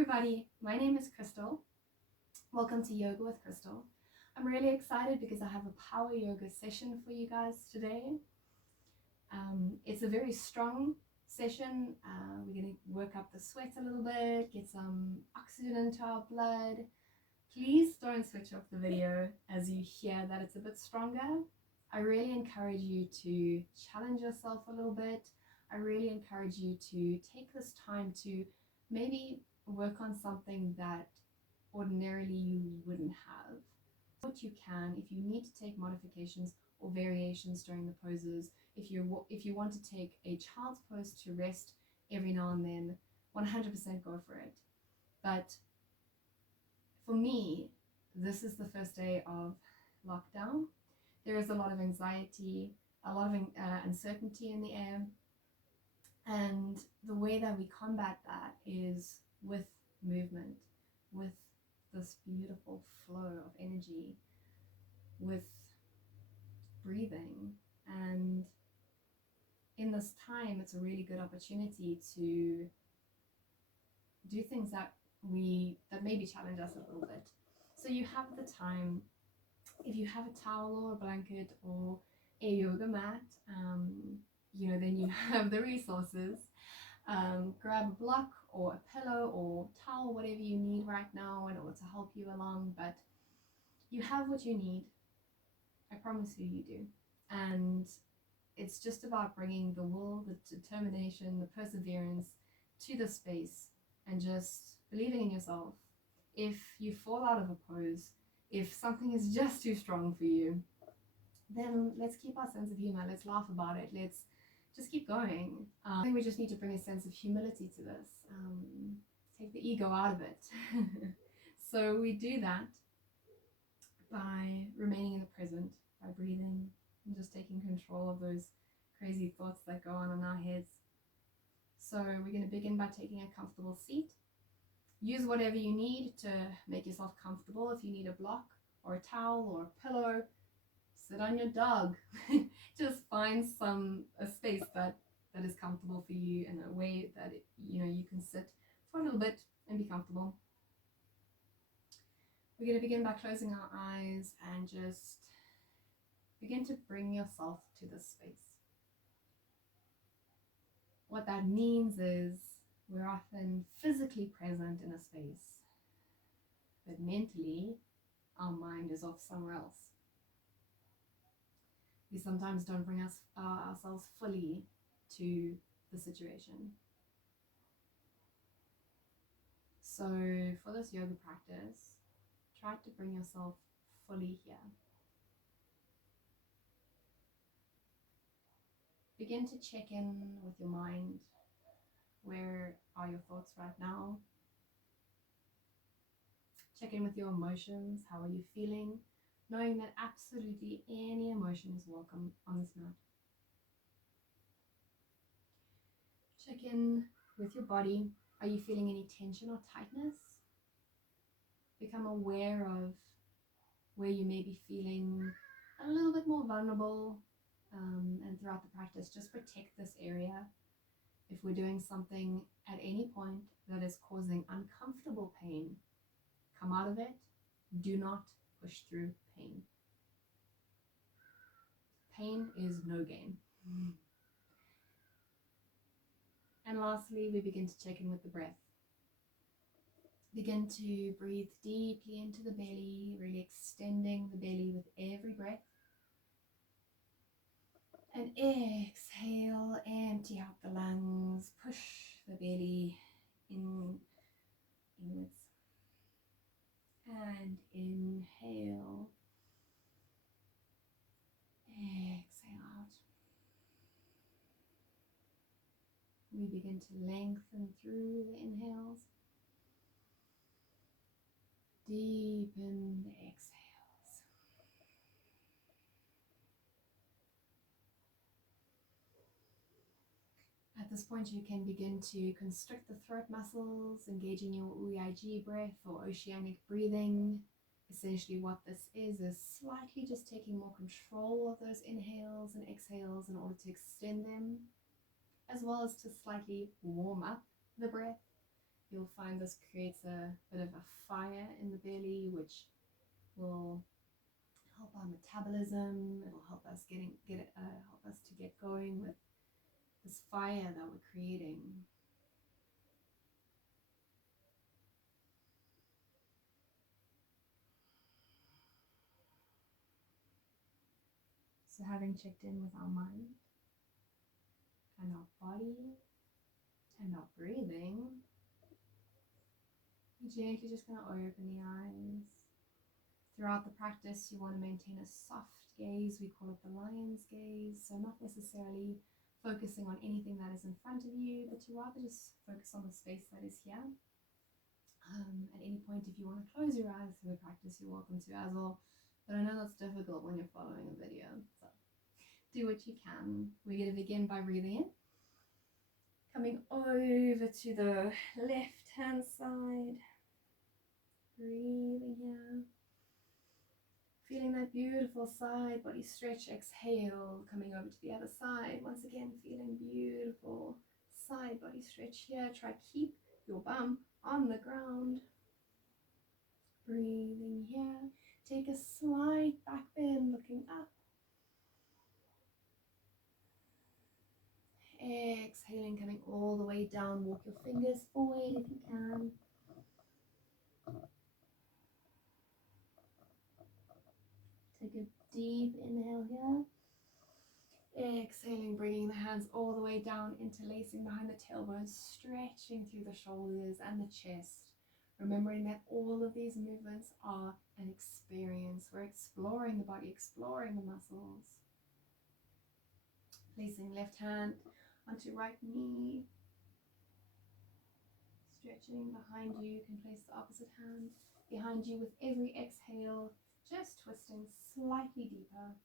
everybody, my name is Crystal. Welcome to Yoga with Crystal. I'm really excited because I have a power yoga session for you guys today. It's a very strong session. We're going to work up the sweat a little bit, get some oxygen into our blood. Please don't switch off the video as you hear that it's a bit stronger. I really encourage you to challenge yourself a little bit. I really encourage you to take this time to maybe work on something that ordinarily you wouldn't have. What you can, if you need to take modifications or variations during the poses, if you want to take a child's pose to rest every now and then, 100% go for it. But for me, this is the first day of lockdown. There is a lot of anxiety, a lot of uncertainty in the air. And the way that we combat that is with movement, with this beautiful flow of energy, with breathing. And in this time, it's a really good opportunity to do things that maybe challenge us a little bit. So you have the time, if you have a towel or a blanket or a yoga mat, then you have the resources. Grab a block or a pillow or towel, whatever you need right now in order to help you along, but you have what you need. I promise you do. And it's just about bringing the will, the determination, the perseverance to the space and just believing in yourself. If you fall out of a pose, if something is just too strong for you, then let's keep our sense of humor. Let's laugh about it. Let's just keep going. I think we just need to bring a sense of humility to this. Take the ego out of it. So we do that by remaining in the present, by breathing and just taking control of those crazy thoughts that go on in our heads. So we're going to begin by taking a comfortable seat. Use whatever you need to make yourself comfortable. If you need a block or a towel or a pillow, sit on your dog. Just find a space that is comfortable for you in a way that you can sit for a little bit and be comfortable. We're going to begin by closing our eyes and just begin to bring yourself to this space. What that means is we're often physically present in a space, but mentally our mind is off somewhere else. We sometimes don't bring ourselves fully to the situation. So for this yoga practice, try to bring yourself fully here. Begin to check in with your mind. Where are your thoughts right now? Check in with your emotions. How are you feeling? Knowing that absolutely any emotion is welcome on this mat. Check in with your body. Are you feeling any tension or tightness? Become aware of where you may be feeling a little bit more vulnerable, and throughout the practice, just protect this area. If we're doing something at any point that is causing uncomfortable pain, come out of it. Do not push through pain. Pain is no gain. And lastly, we begin to check in with the breath. Begin to breathe deeply into the belly, really extending the belly with every breath. And exhale, empty out the lungs, push the belly inwards. And inhale, exhale out. We begin to lengthen through the inhales, deepen the exhales. At this point, you can begin to constrict the throat muscles, engaging your Ujjayi breath or oceanic breathing. Essentially what this is slightly just taking more control of those inhales and exhales in order to extend them, as well as to slightly warm up the breath you'll find this creates a bit of a fire in the belly, which will help our metabolism. It'll help us help us to get going with this fire that we're creating. So having checked in with our mind and our body and our breathing, you're gently just going to open the eyes. Throughout the practice, you want to maintain a soft gaze. We call it the lion's gaze. So not necessarily focusing on anything that is in front of you, but to rather just focus on the space that is here. At any point, if you want to close your eyes through the practice, you're welcome to as well. But I know that's difficult when you're following a video, so do what you can. We're going to begin by breathing in. Coming over to the left hand side. Breathing here. Feeling that beautiful side body stretch. Exhale. Coming over to the other side. Once again, feeling beautiful side body stretch here. Try keep your bum on the ground. Breathing here. Take a slight back bend, looking up. Exhaling, coming all the way down. Walk your fingers forward if you can. Take a deep inhale here. Exhaling, bringing the hands all the way down, interlacing behind the tailbone, stretching through the shoulders and the chest. Remembering that all of these movements are an experience. We're exploring the body, exploring the muscles. Placing left hand onto right knee. Stretching behind you. You can place the opposite hand behind you with every exhale. Just twisting slightly deeper.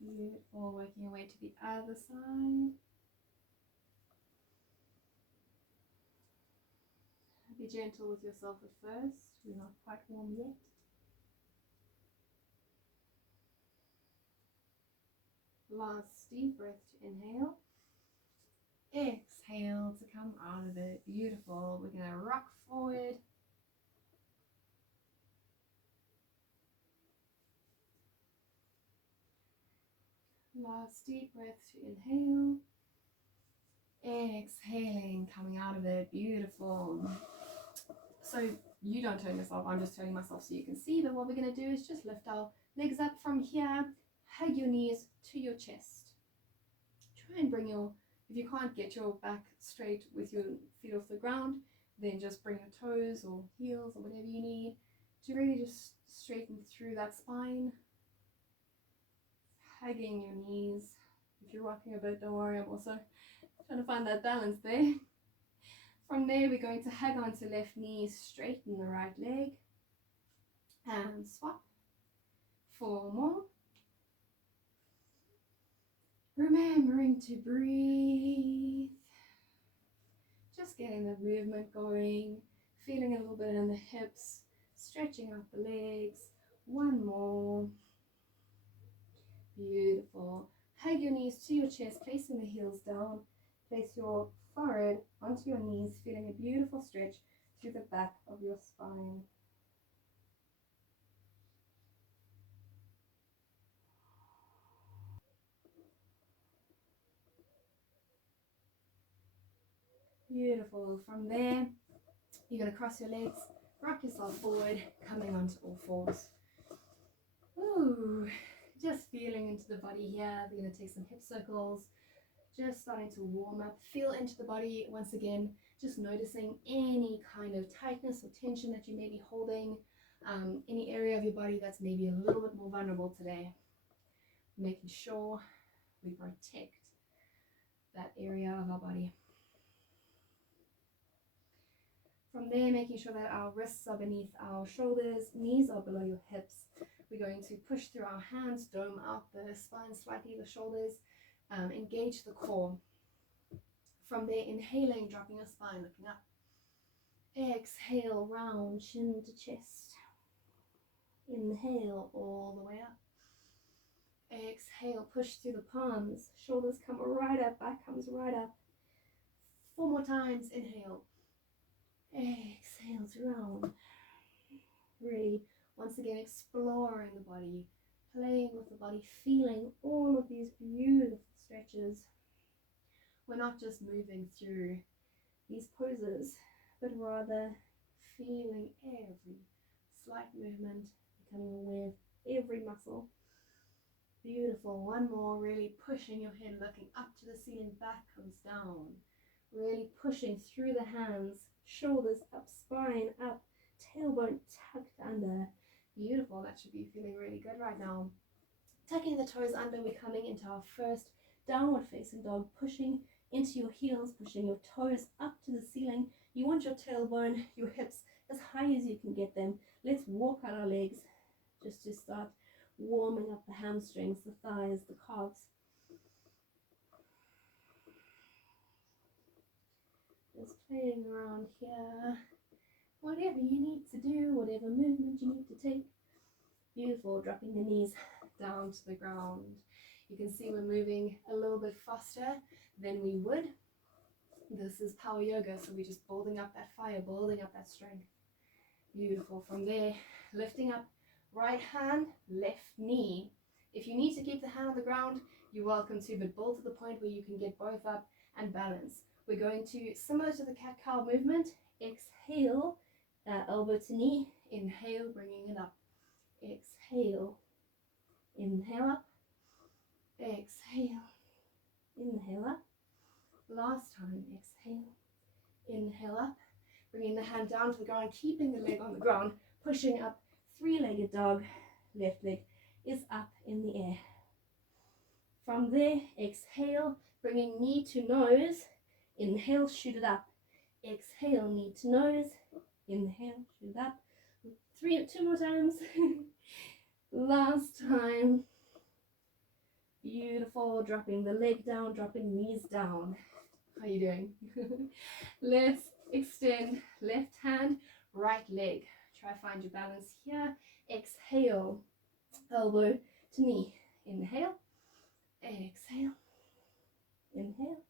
Beautiful. Working your way to the other side. Be gentle with yourself at first. We're not quite warm yet. Last deep breath to inhale. Exhale to come out of it. Beautiful. We're going to rock forward. Last deep breath to inhale. Exhaling, coming out of it. Beautiful. So you don't turn yourself, I'm just turning myself so you can see. But what we're going to do is just lift our legs up from here. Hug your knees to your chest. Try and bring your, if you can't get your back straight with your feet off the ground, then just bring your toes or heels or whatever you need to really just straighten through that spine. Hugging your knees. If you're rocking a bit, don't worry, I'm also trying to find that balance there. From there, we're going to hug onto left knee, straighten the right leg, and swap. 4 more. Remembering to breathe. Just getting the movement going, feeling a little bit in the hips, stretching out the legs. 1 more. Beautiful. Hug your knees to your chest, placing the heels down. Place your forehead onto your knees, feeling a beautiful stretch through the back of your spine. Beautiful. From there, you're going to cross your legs, rock yourself forward, coming onto all fours. Ooh, just feeling into the body here. We're going to take some hip circles. Just starting to warm up, feel into the body once again, just noticing any kind of tightness or tension that you may be holding, any area of your body that's maybe a little bit more vulnerable today. Making sure we protect that area of our body. From there, making sure that our wrists are beneath our shoulders, knees are below your hips. We're going to push through our hands, dome out the spine slightly, the shoulders. Engage the core. From there, inhaling, dropping your spine, looking up. Exhale, round, chin to chest. Inhale, all the way up. Exhale, push through the palms. Shoulders come right up, back comes right up. 4 more times. Inhale. Exhale to round. Really, once again, exploring the body, playing with the body, feeling all of these beautiful stretches. We're not just moving through these poses, but rather feeling every slight movement, becoming aware of every muscle. Beautiful. One more, really pushing your head, looking up to the ceiling, back comes down. Really pushing through the hands, shoulders up, spine up, tailbone tucked under. Beautiful. That should be feeling really good right now. Tucking the toes under, we're coming into our first downward facing dog, pushing into your heels, pushing your toes up to the ceiling. You want your tailbone, your hips as high as you can get them. Let's walk out our legs just to start warming up the hamstrings, the thighs, the calves. Just playing around here. Whatever you need to do, whatever movement you need to take. Beautiful. Dropping the knees down to the ground. You can see we're moving a little bit faster than we would. This is power yoga, so we're just building up that fire, building up that strength. Beautiful. From there, lifting up right hand, left knee. If you need to keep the hand on the ground, you're welcome to, but build to the point where you can get both up and balance. We're going to, similar to the cat-cow movement, exhale, elbow to knee, inhale, bringing it up. Exhale, inhale up, exhale, inhale up. Last time, exhale, inhale up, bringing the hand down to the ground, keeping the leg on the ground, pushing up, three-legged dog, left leg is up in the air. From there, exhale, bringing knee to nose, inhale, shoot it up, exhale, knee to nose, inhale, shoot it up, two more times, last time. Beautiful. Dropping the leg down, dropping knees down. How are you doing? Let's extend left hand, right leg. Try find your balance here. Exhale, elbow to knee. Inhale, exhale, inhale,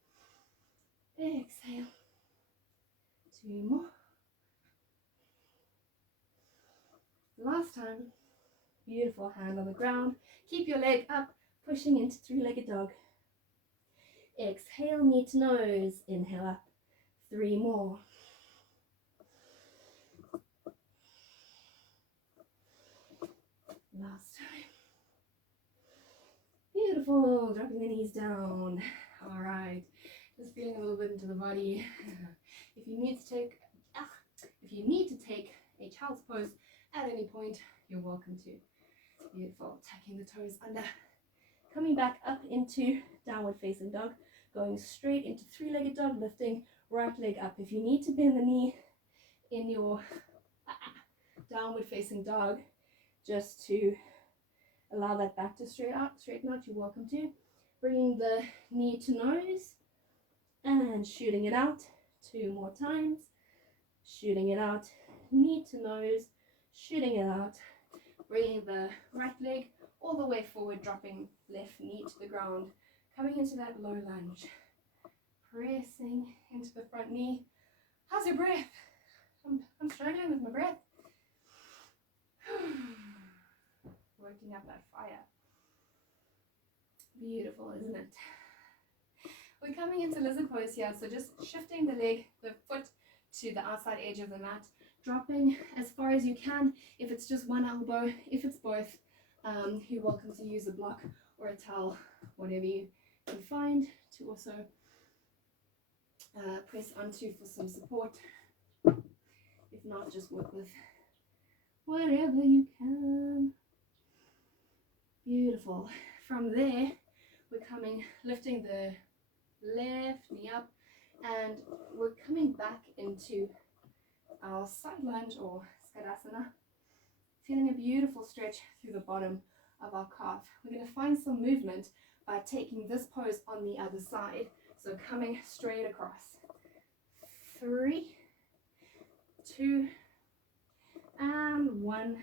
exhale. Two more. Last time. Beautiful. Hand on the ground. Keep your leg up. Pushing into three-legged dog. Exhale, knee to nose. Inhale up. 3 more. Last time. Beautiful. Dropping the knees down. All right. Just feeling a little bit into the body. If you need to take a child's pose at any point, you're welcome to. Beautiful. Tucking the toes under. Coming back up into downward facing dog, going straight into three-legged dog, lifting right leg up. If you need to bend the knee in your downward facing dog, just to allow that back to straighten out, you're welcome to. Bringing the knee to nose and shooting it out. 2 more times. Shooting it out, knee to nose, shooting it out. Bringing the right leg all the way forward, dropping left knee to the ground, coming into that low lunge, pressing into the front knee. How's your breath? I'm struggling with my breath. Working up that fire. Beautiful, isn't it? We're coming into lizard pose here, so just shifting the foot to the outside edge of the mat, dropping as far as you can. If it's just one elbow, if it's both, you're welcome to use a block or a towel, whatever you can find to also press onto for some support. If not, just work with whatever you can. Beautiful. From there, we're lifting the left knee up, and we're coming back into our side lunge or Skadasana. Feeling a beautiful stretch through the bottom of our calf. We're going to find some movement by taking this pose on the other side. So coming straight across. 3, 2, and 1.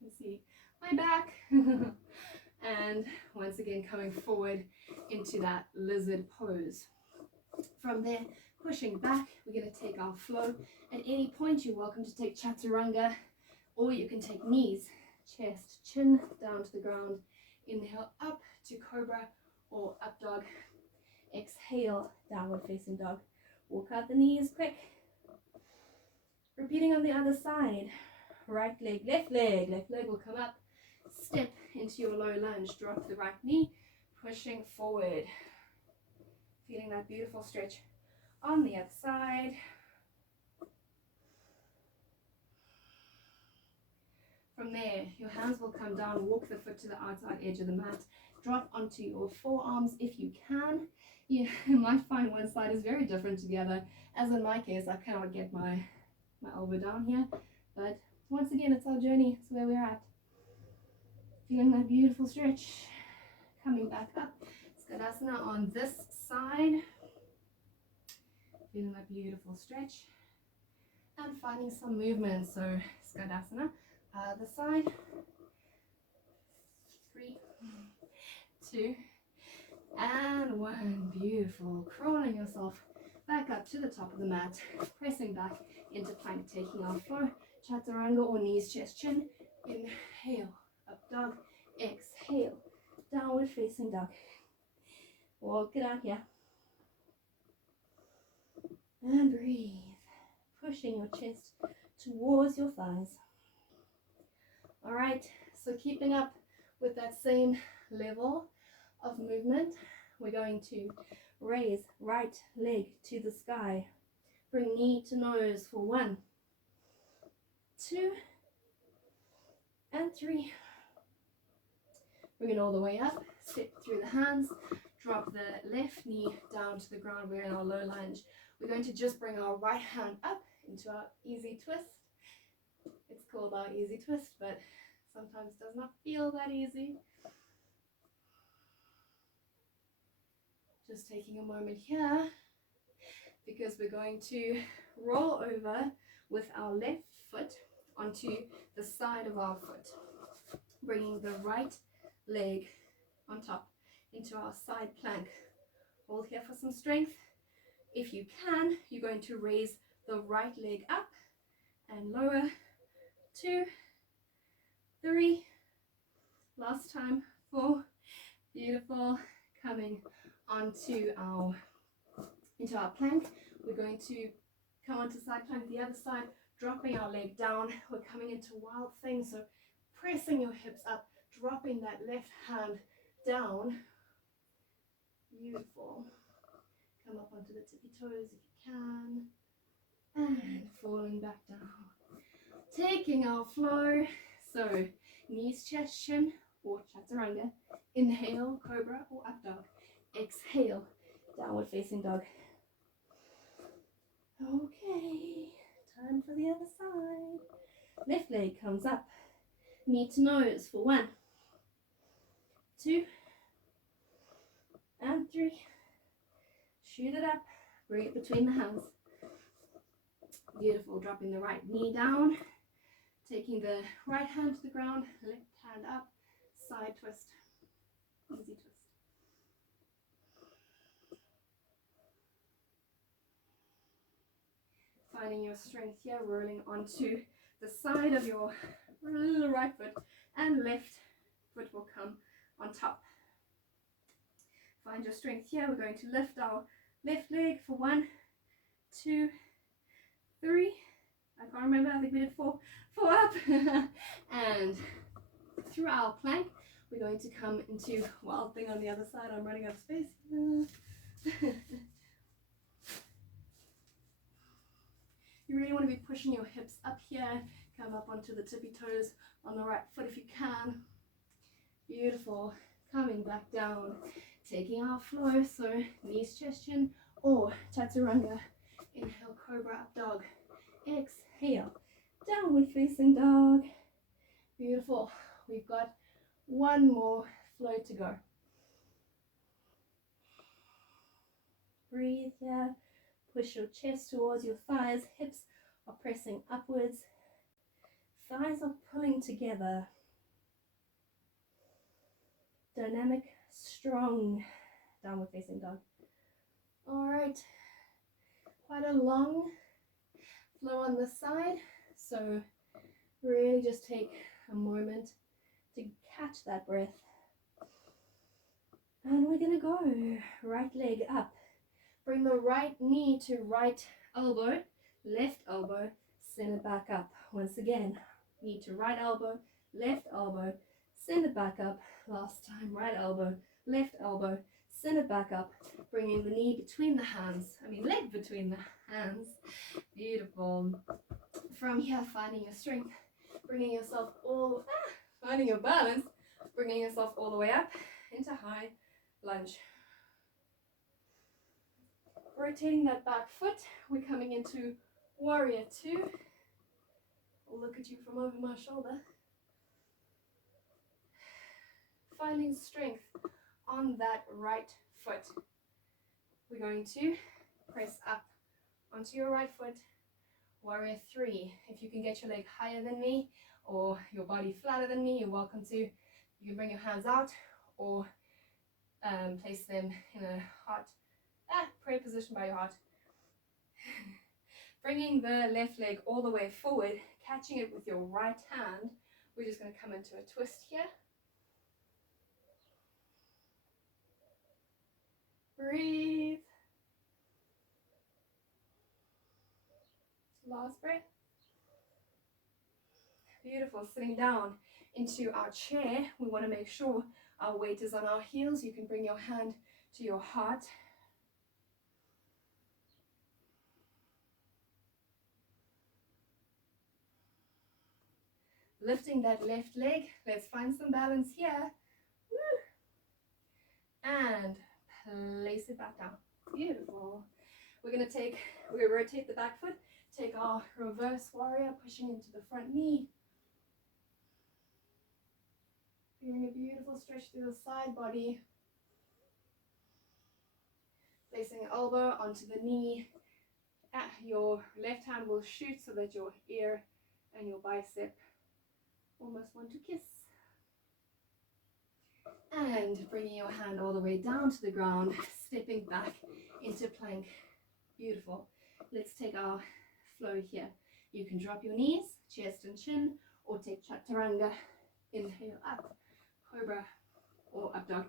You see my back. And once again, coming forward into that lizard pose. From there, pushing back, we're going to take our flow. At any point, you're welcome to take chaturanga, or you can take knees, chest, chin down to the ground. Inhale up to cobra or up dog. Exhale, downward facing dog. Walk out the knees quick. Repeating on the other side. Right leg, left leg. Left leg will come up. Step into your low lunge. Drop the right knee. Pushing forward. Feeling that beautiful stretch on the other side. From there, your hands will come down. Walk the foot to the outside edge of the mat. Drop onto your forearms if you can. You might find one side is very different to the other. As in my case, I cannot get my elbow down here. But once again, it's our journey. It's where we're at. Feeling that beautiful stretch. Coming back up. Skadasana on this side. Feeling that beautiful stretch. And finding some movement. So Skadasana, other side. 3, 2, and 1. Beautiful. Crawling yourself back up to the top of the mat. Pressing back into plank. Taking our flow. Chaturanga or knees, chest, chin. Inhale. Up dog. Exhale. Downward facing dog. Walk it out here. And breathe. Pushing your chest towards your thighs. Alright, so keeping up with that same level of movement, we're going to raise right leg to the sky. Bring knee to nose for 1, 2, and 3. Bring it all the way up. Step through the hands. Drop the left knee down to the ground. We're in our low lunge. We're going to just bring our right hand up into our easy twist. It's called our easy twist, but sometimes does not feel that easy. Just taking a moment here because we're going to roll over with our left foot onto the side of our foot, bringing the right leg on top into our side plank. Hold here for some strength. If you can, you're going to raise the right leg up and lower. 2, 3, last time, 4, beautiful. Coming onto into our plank, we're going to come onto side plank, the other side, dropping our leg down. We're coming into wild thing, so pressing your hips up, dropping that left hand down. Beautiful. Come up onto the tippy toes if you can, and falling back down. Taking our flow, so knees, chest, chin, or chaturanga. Inhale, cobra or up dog. Exhale, downward facing dog. Okay, time for the other side. Left leg comes up. Knee to nose for 1, 2, and 3. Shoot it up. Bring it between the hands. Beautiful. Dropping the right knee down. Taking the right hand to the ground. Left hand up. Side twist. Easy twist. Finding your strength here. Rolling onto the side of your right foot. And left foot will come on top. Find your strength here. We're going to lift our left leg for 1, 2, 3. I can't remember. I think we did 4 up. And through our plank, we're going to come into wild thing on the other side. I'm running out of space. You really want to be pushing your hips up here. Come up onto the tippy toes on the right foot if you can. Beautiful. Coming back down. Taking our flow, so knees, chest, chin, or chaturanga. Inhale, cobra, up dog. Exhale, downward facing dog. Beautiful. We've got one more flow to go. Breathe here. Push your chest towards your thighs. Hips are pressing upwards. Thighs are pulling together. dynamic, strong downward facing dog. All right, quite a long flow on this side, so really just take a moment to catch that breath. And we're gonna go right leg up. Bring the right knee to right elbow, left elbow, send it back up. Once again, knee to right elbow, left elbow, send it back up. Last time, right elbow, left elbow, send it back up. Bringing the knee between the hands, leg between the hands. Beautiful. From here, finding your strength, bringing yourself finding your balance, bringing yourself all the way up into high lunge. Rotating that back foot, we're coming into warrior two. I'll look at you from over my shoulder. Finding strength on that right foot. We're going to press up onto your right foot. Warrior three. If you can get your leg higher than me or your body flatter than me, you're welcome to. You can bring your hands out or place them in a heart prayer position by your heart. Bringing the left leg all the way forward, catching it with your right hand. We're just going to come into a twist here. Breathe. Last breath. Beautiful. Sitting down into our chair, we want to make sure our weight is on our heels. You can bring your hand to your heart. Lifting that left leg. Let's find some balance here. Woo. And place it back down. Beautiful. We're going to rotate the back foot. Take our reverse warrior, pushing into the front knee. Feeling a beautiful stretch through the side body. Placing an elbow onto the knee. Your left hand will shoot so that your ear and your bicep almost want to kiss. And bringing your hand all the way down to the ground, stepping back into plank. Beautiful. Let's take our flow here. You can drop your knees, chest and chin, or take chaturanga. Inhale up, cobra, or up dog.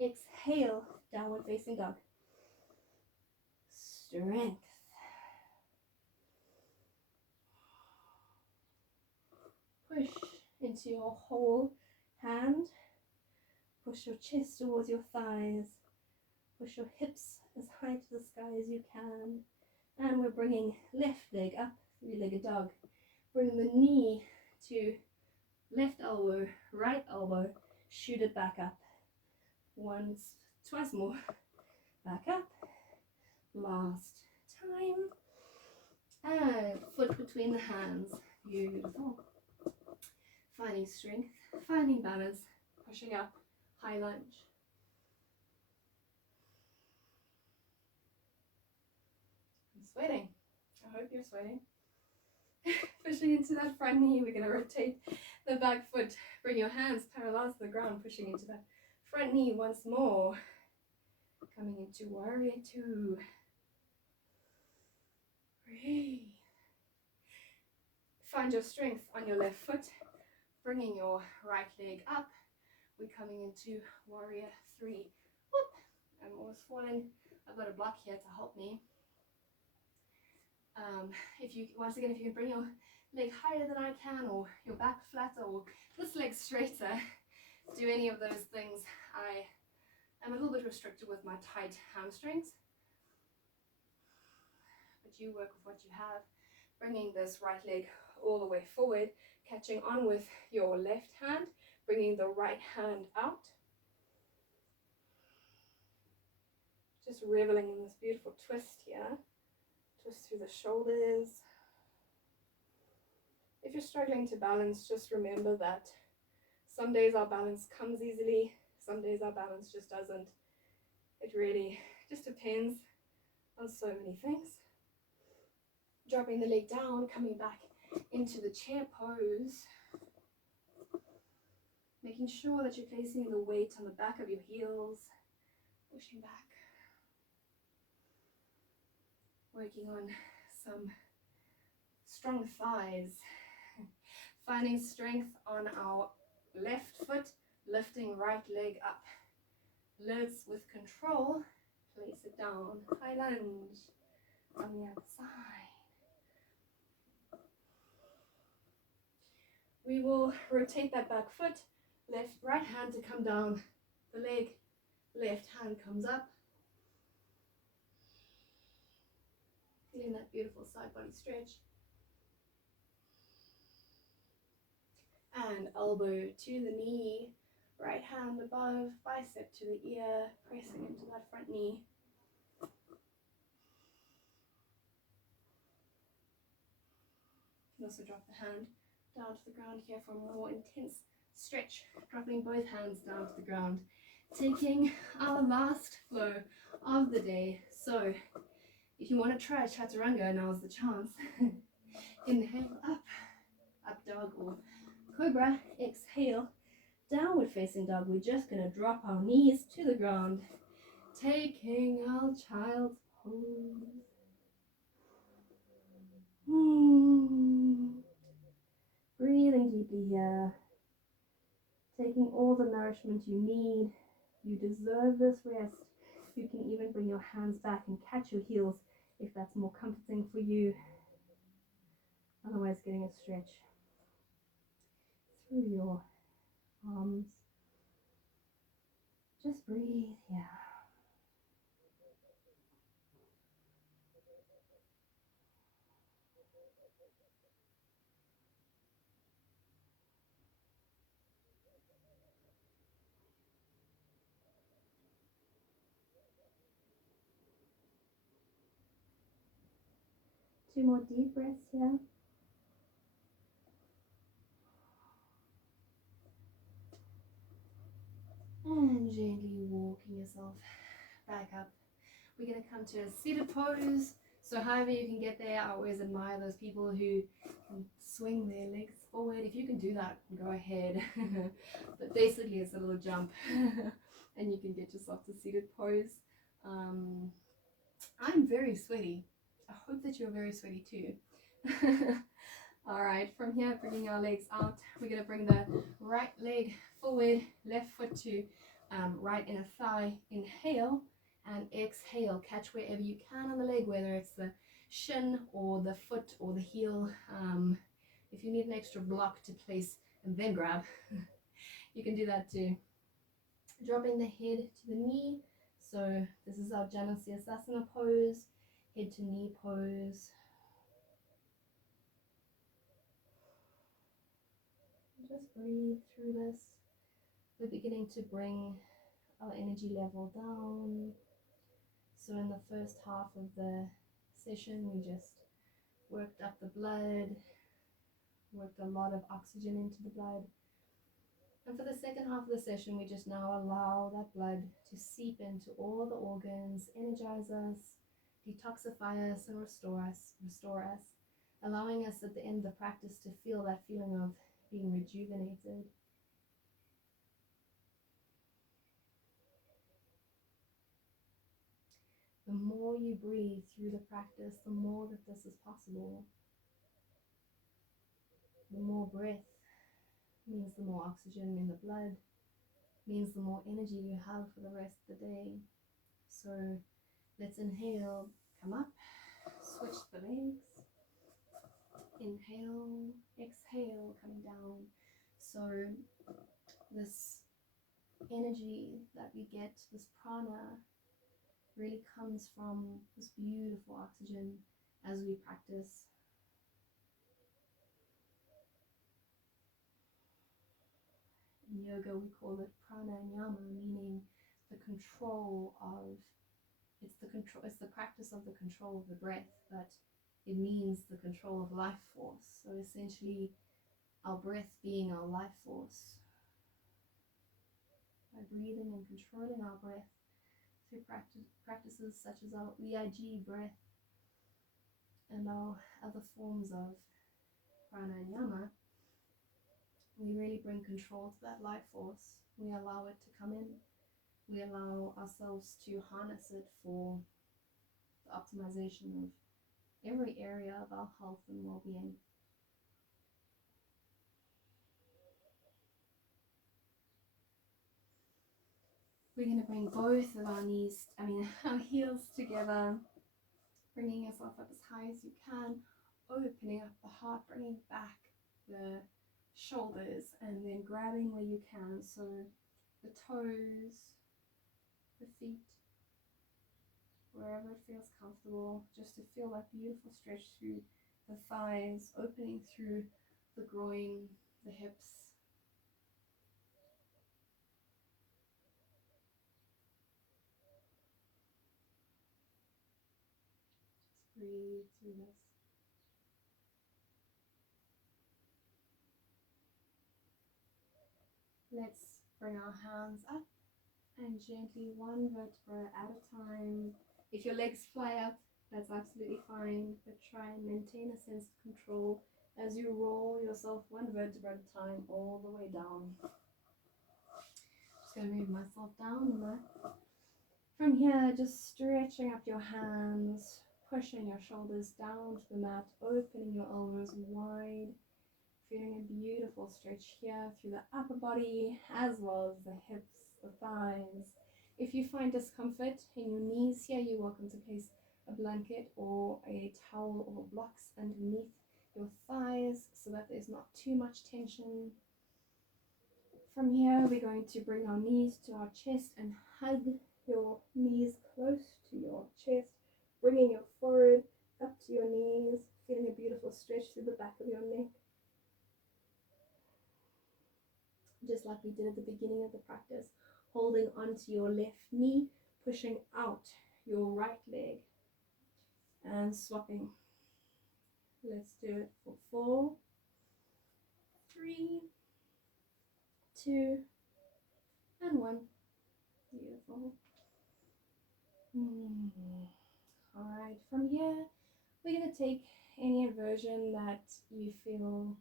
Exhale, downward facing dog. Strength. Push into your whole hand. Push your chest towards your thighs. Push your hips as high to the sky as you can. And we're bringing left leg up, three-legged dog. Bring the knee to left elbow, right elbow. Shoot it back up. Once, twice more. Back up. Last time. And foot between the hands. Beautiful. Finding strength, finding balance, pushing up, high lunge. I'm sweating. I hope you're sweating. Pushing into that front knee, we're going to rotate the back foot. Bring your hands parallel to the ground, pushing into that front knee once more. Coming into warrior two. Breathe. Find your strength on your left foot. Bringing your right leg up. We're coming into warrior three. Whoop. I'm almost falling. I've got a block here to help me. If you can bring your leg higher than I can, or your back flatter, or this leg straighter, do any of those things. I am a little bit restricted with my tight hamstrings, but you work with what you have. Bringing this right leg all the way forward, catching on with your left hand, bringing the right hand out. Just reveling in this beautiful twist here. Twist through the shoulders. If you're struggling to balance, just remember that some days our balance comes easily, some days our balance just doesn't. It really just depends on so many things. Dropping the leg down, coming back into the chair pose. Making sure that you're placing the weight on the back of your heels, pushing back. Working on some strong thighs. Finding strength on our left foot, lifting right leg up. Lifts with control, place it down. High lunge on the other side. We will rotate that back foot, right hand to come down the leg, left hand comes up. Feeling that beautiful side body stretch. And elbow to the knee, right hand above, bicep to the ear, pressing into that front knee. You can also drop the hand down to the ground here for a more intense stretch, dropping both hands down to the ground, taking our last flow of the day. So if you want to try chaturanga, now's the chance. Inhale up, up dog or cobra. Exhale, downward facing dog. We're just going to drop our knees to the ground, taking our child's pose. Breathing deeply here, taking all the nourishment you need. You deserve this rest. You can even bring your hands back and catch your heels if that's more comforting for you. Otherwise, getting a stretch through your arms. Just breathe here. Two more deep breaths here. And gently walking yourself back up. We're going to come to a seated pose. So however you can get there, I always admire those people who can swing their legs forward. If you can do that, go ahead. But basically it's a little jump and you can get yourself to seated pose. I'm very sweaty. I hope that you're very sweaty too. All right, from here, bringing our legs out, we're going to bring the right leg forward, left foot to right inner thigh. Inhale and exhale. Catch wherever you can on the leg, whether it's the shin or the foot or the heel. If you need an extra block to place and then grab, you can do that too. Dropping the head to the knee. So this is our Janusirasana pose, head to knee pose. Just breathe through this. We're beginning to bring our energy level down. So in the first half of the session, we just worked up the blood, worked a lot of oxygen into the blood. And for the second half of the session, we just now allow that blood to seep into all the organs, energize us, detoxify us, and restore us, allowing us at the end of the practice to feel that feeling of being rejuvenated. The more you breathe through the practice, the more that this is possible. The more breath means the more oxygen in the blood, means the more energy you have for the rest of the day. So let's inhale, come up, switch the legs. Inhale, exhale, coming down. So this energy that we get, this prana, really comes from this beautiful oxygen as we practice. In yoga, we call it pranayama, meaning the control of, it's the practice of the control of the breath, but it means the control of life force. So essentially, our breath being our life force. By breathing and controlling our breath through practices such as our Ujjayi breath and our other forms of pranayama, We really bring control to that life force. We allow it to come in. We allow ourselves to harness it for the optimization of every area of our health and well-being. We're going to bring both of our our heels together, bringing yourself up as high as you can, opening up the heart, bringing back the shoulders, and then grabbing where you can. So the toes, the feet, wherever it feels comfortable, just to feel that beautiful stretch through the thighs, opening through the groin, the hips. Just breathe through this. Let's bring our hands up and gently, one vertebra at a time. If your legs fly up, that's absolutely fine, but try and maintain a sense of control as you roll yourself one vertebra at a time all the way down. Just going to move myself down the mat. From here, just stretching up your hands, pushing your shoulders down to the mat, opening your elbows wide, feeling a beautiful stretch here through the upper body as well as the hips, the thighs. If you find discomfort in your knees here, you're welcome to place a blanket or a towel or blocks underneath your thighs so that there's not too much tension. From here, we're going to bring our knees to our chest and hug your knees close to your chest, bringing your forehead up to your knees, feeling a beautiful stretch through the back of your neck. Just like we did at the beginning of the practice, holding onto your left knee, pushing out your right leg and swapping. Let's do it for 4, 3, 2, and 1. Beautiful. Alright, from here, we're going to take any inversion that you feel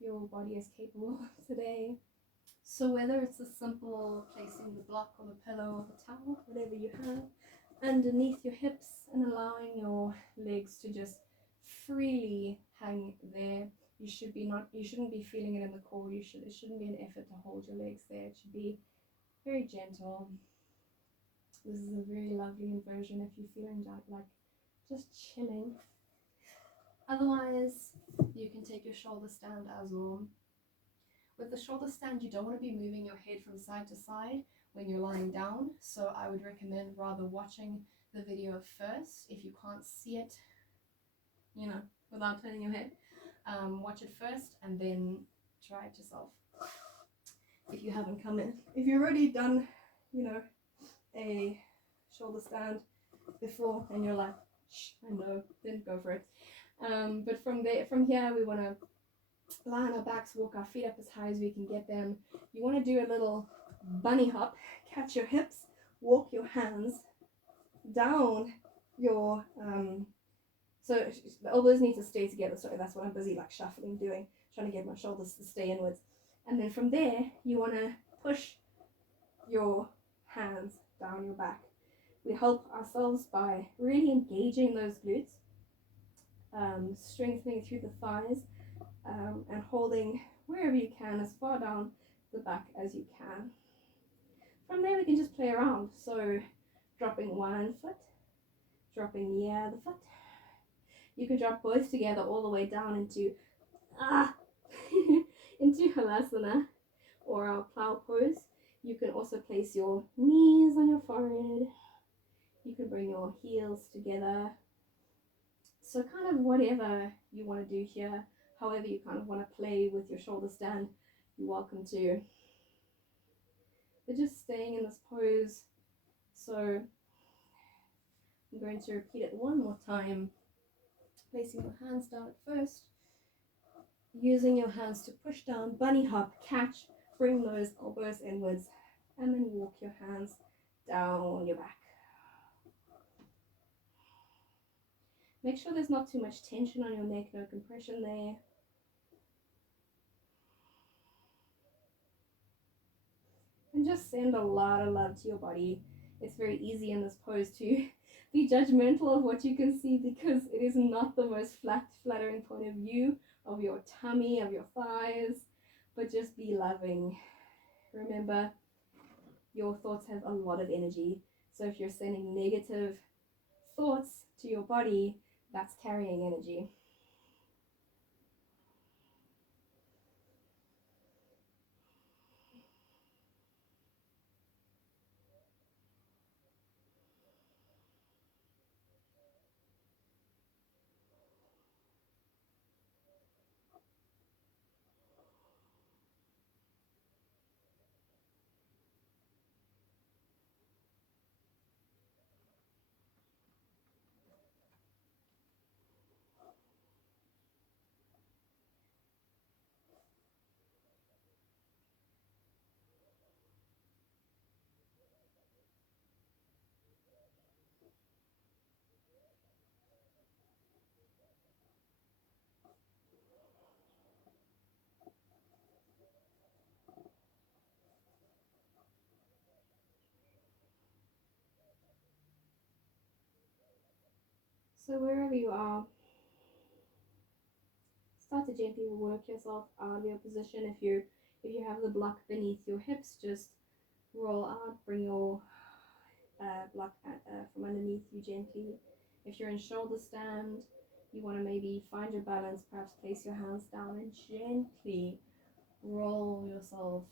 your body is capable of today. So whether it's a simple placing the block or the pillow or the towel, whatever you have, underneath your hips and allowing your legs to just freely hang there. You shouldn't be feeling it in the core. It shouldn't be an effort to hold your legs there. It should be very gentle. This is a very lovely inversion if you're feeling like just chilling. Otherwise, you can take your shoulder stand as well. With the shoulder stand, you don't want to be moving your head from side to side when you're lying down. So I would recommend rather watching the video first. If you can't see it, without turning your head, watch it first and then try it yourself. If you haven't if you've already done, a shoulder stand before and you're like, I know, then go for it. But from here, we want to lie on our backs, walk our feet up as high as we can get them. You want to do a little bunny hop, catch your hips, walk your hands down your, so the elbows need to stay together. Sorry, that's what I'm busy shuffling, trying to get my shoulders to stay inwards. And then from there, you want to push your hands down your back. We help ourselves by really engaging those glutes, strengthening through the thighs, and holding wherever you can as far down the back as you can. From there, we can just play around. So dropping one foot, dropping the other foot. You can drop both together all the way down into into Halasana or our plow pose. You can also place your knees on your forehead. You can bring your heels together. So kind of whatever you want to do here, however you kind of want to play with your shoulder stand, you're welcome to. But just staying in this pose. So I'm going to repeat it one more time. Placing your hands down at first. Using your hands to push down, bunny hop, catch, bring those elbows inwards, and then walk your hands down your back. Make sure there's not too much tension on your neck, no compression there. And just send a lot of love to your body. It's very easy in this pose to be judgmental of what you can see because it is not the most flattering point of view of your tummy, of your thighs, but just be loving. Remember, your thoughts have a lot of energy. So if you're sending negative thoughts to your body, that's carrying energy. So wherever you are, start to gently work yourself out of your position. If you have the block beneath your hips, just roll out, bring your block from underneath you gently. If you're in shoulder stand, you want to maybe find your balance, perhaps place your hands down and gently roll yourself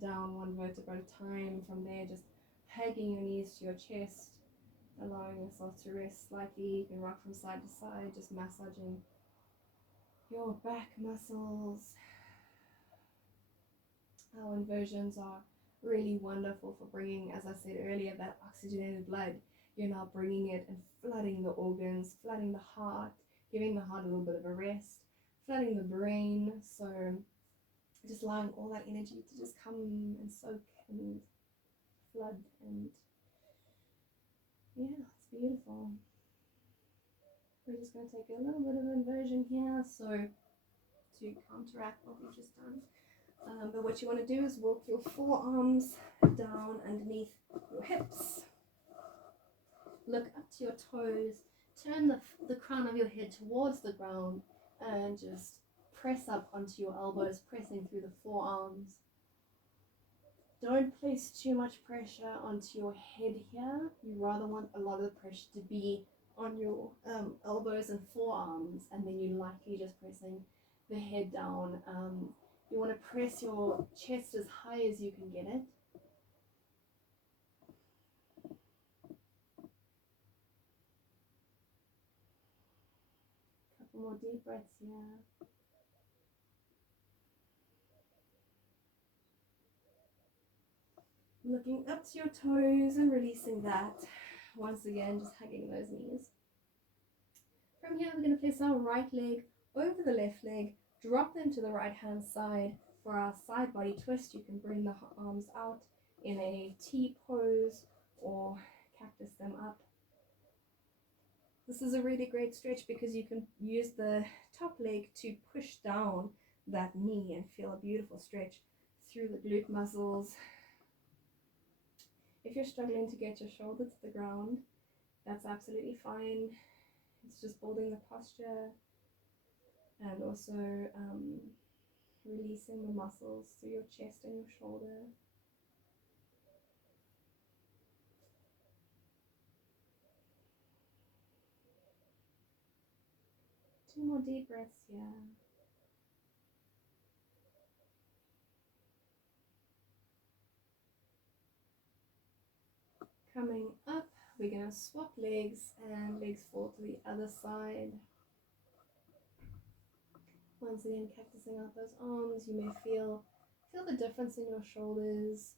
down one vertebra at a time. From there, just hugging your knees to your chest, allowing yourself to rest slightly. You can rock from side to side, just massaging your back muscles. Our inversions are really wonderful for bringing, as I said earlier, that oxygenated blood. You're now bringing it and flooding the organs, flooding the heart, giving the heart a little bit of a rest, flooding the brain. So just allowing all that energy to just come and soak and flood, and yeah, it's beautiful. We're just going to take a little bit of inversion here, so to counteract what we've just done. But what you want to do is walk your forearms down underneath your hips. Look up to your toes. Turn the crown of your head towards the ground and just press up onto your elbows, pressing through the forearms. Don't place too much pressure onto your head here. You rather want a lot of the pressure to be on your elbows and forearms, and then you're lightly just pressing the head down. You want to press your chest as high as you can get it. Couple more deep breaths here. Looking up to your toes and releasing that. Once again, just hugging those knees. From here, we're going to place our right leg over the left leg, drop them to the right hand side. For our side body twist, you can bring the arms out in a T pose or cactus them up. This is a really great stretch because you can use the top leg to push down that knee and feel a beautiful stretch through the glute muscles. If you're struggling to get your shoulder to the ground, that's absolutely fine. It's just building the posture and also releasing the muscles through your chest and your shoulder. Two more deep breaths here. Coming up, we're going to swap legs and legs fall to the other side. Once again, cactusing out those arms. You may feel the difference in your shoulders.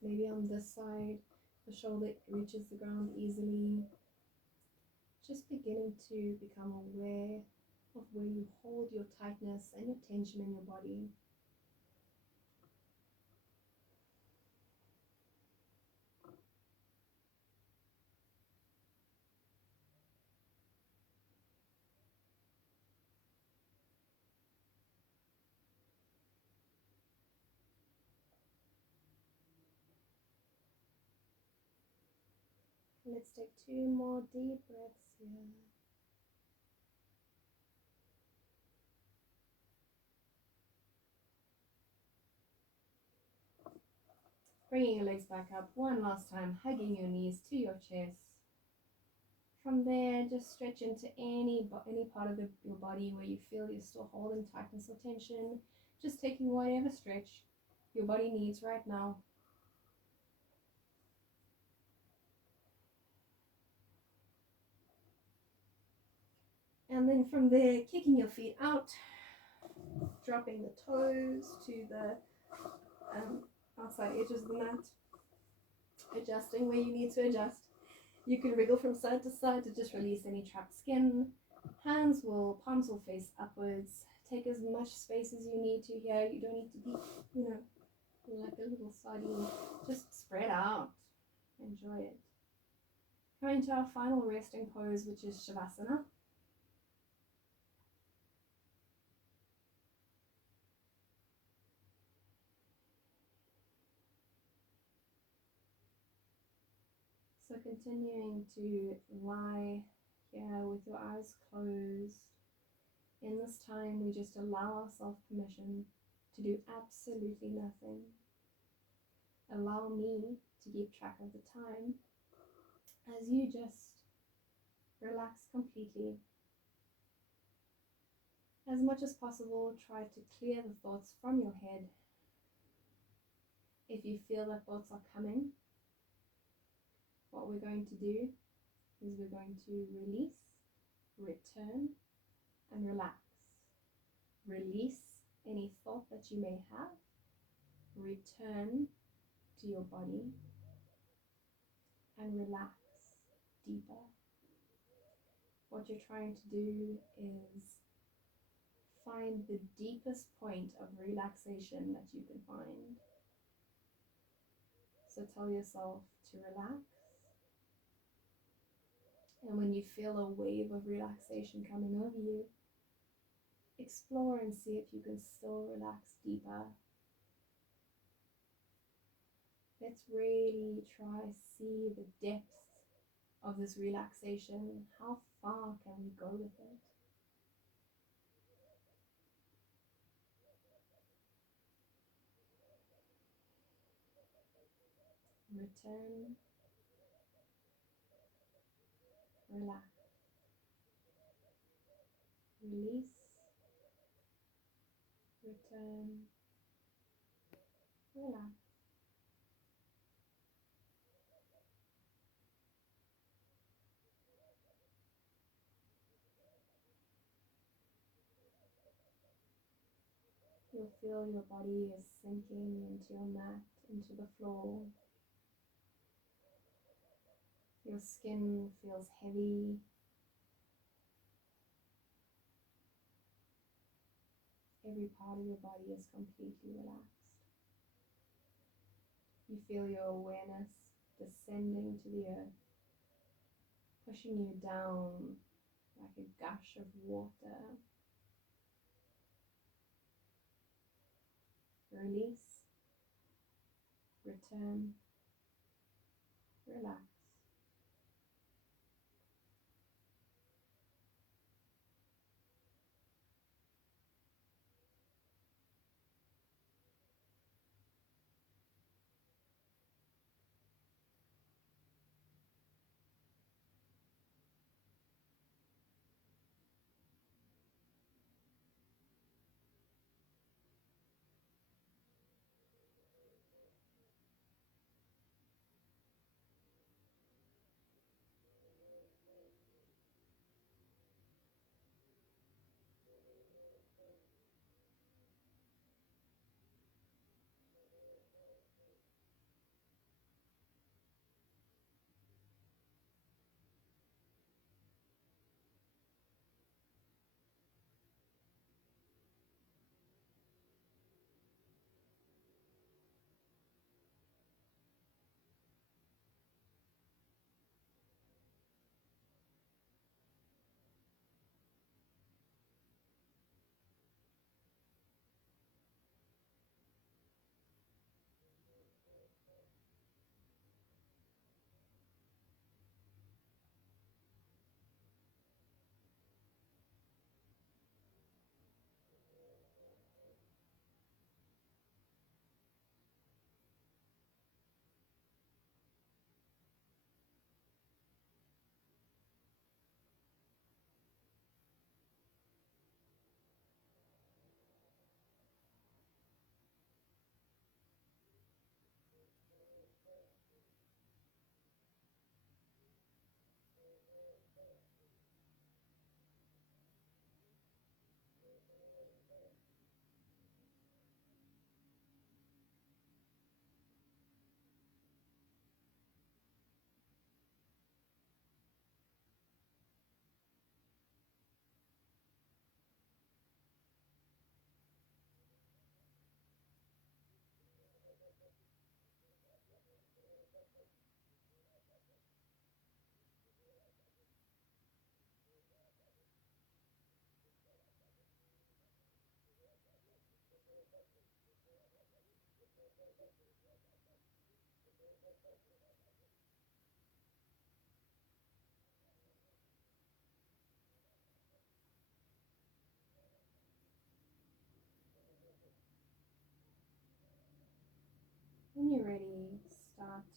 Maybe on this side, the shoulder reaches the ground easily. Just beginning to become aware of where you hold your tightness and your tension in your body. Let's take 2 more deep breaths here. Bringing your legs back up one last time, hugging your knees to your chest. From there, just stretch into any part of your body where you feel you're still holding tightness or tension. Just taking whatever stretch your body needs right now. And then from there, kicking your feet out, dropping the toes to the outside edges of the mat, adjusting where you need to adjust. You can wriggle from side to side to just release any trapped skin. Palms will face upwards. Take as much space as you need to here. You don't need to be, like a little sardine. Just spread out. Enjoy it. Coming to our final resting pose, which is Shavasana. So continuing to lie here with your eyes closed. In this time, we just allow ourselves permission to do absolutely nothing. Allow me to keep track of the time as you just relax completely. As much as possible, try to clear the thoughts from your head. If you feel that thoughts are coming, what we're going to do is we're going to release, return, and relax. Release any thought that you may have. Return to your body and relax deeper. What you're trying to do is find the deepest point of relaxation that you can find. So tell yourself to relax. And when you feel a wave of relaxation coming over you, explore and see if you can still relax deeper. Let's really try see the depths of this relaxation. How far can we go with it? Return, relax, release, return, relax. You'll feel your body is sinking into your mat, into the floor. Your skin feels heavy. Every part of your body is completely relaxed. You feel your awareness descending to the earth, pushing you down like a gush of water. Release, return, relax.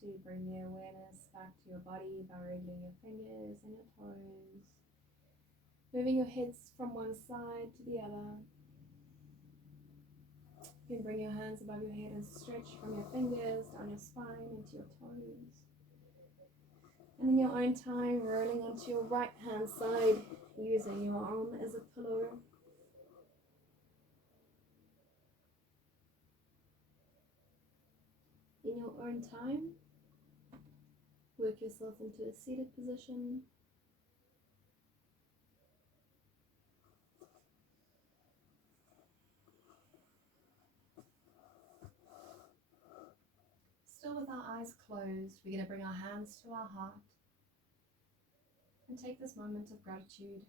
to bring your awareness back to your body by wriggling your fingers and your toes, moving your hips from one side to the other. You can bring your hands above your head and stretch from your fingers down your spine into your toes. And in your own time, rolling onto your right hand side, using your arm as a pillow. In your own time, work yourself into a seated position. Still with our eyes closed, we're going to bring our hands to our heart and take this moment of gratitude.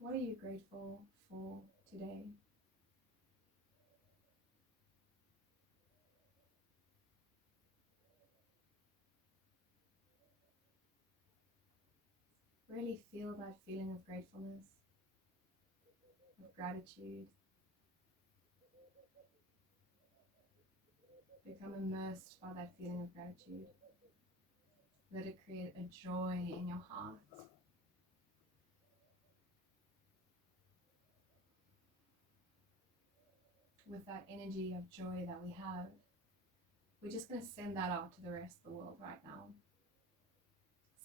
What are you grateful for today? Really feel that feeling of gratefulness, of gratitude. Become immersed by that feeling of gratitude. Let it create a joy in your heart. With that energy of joy that we have, we're just going to send that out to the rest of the world right now.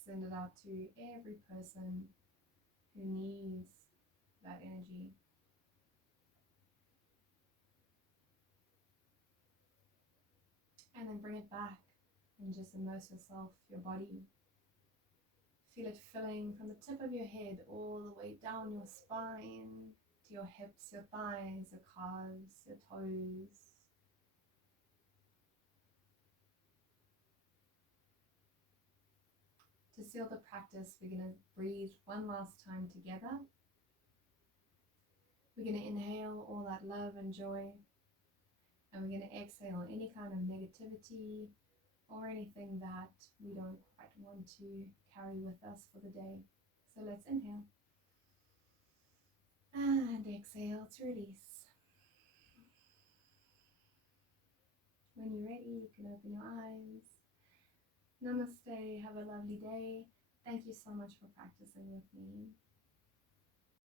Send it out to every person who needs that energy. And then bring it back and just immerse yourself, your body. Feel it filling from the tip of your head all the way down your spine, to your hips, your thighs, your calves, your toes. To seal the practice, we're going to breathe one last time together. We're going to inhale all that love and joy, and we're going to exhale any kind of negativity or anything that we don't quite want to carry with us for the day. So let's inhale and exhale to release. When you're ready, you can open your eyes. Namaste, have a lovely day. Thank you so much for practicing with me.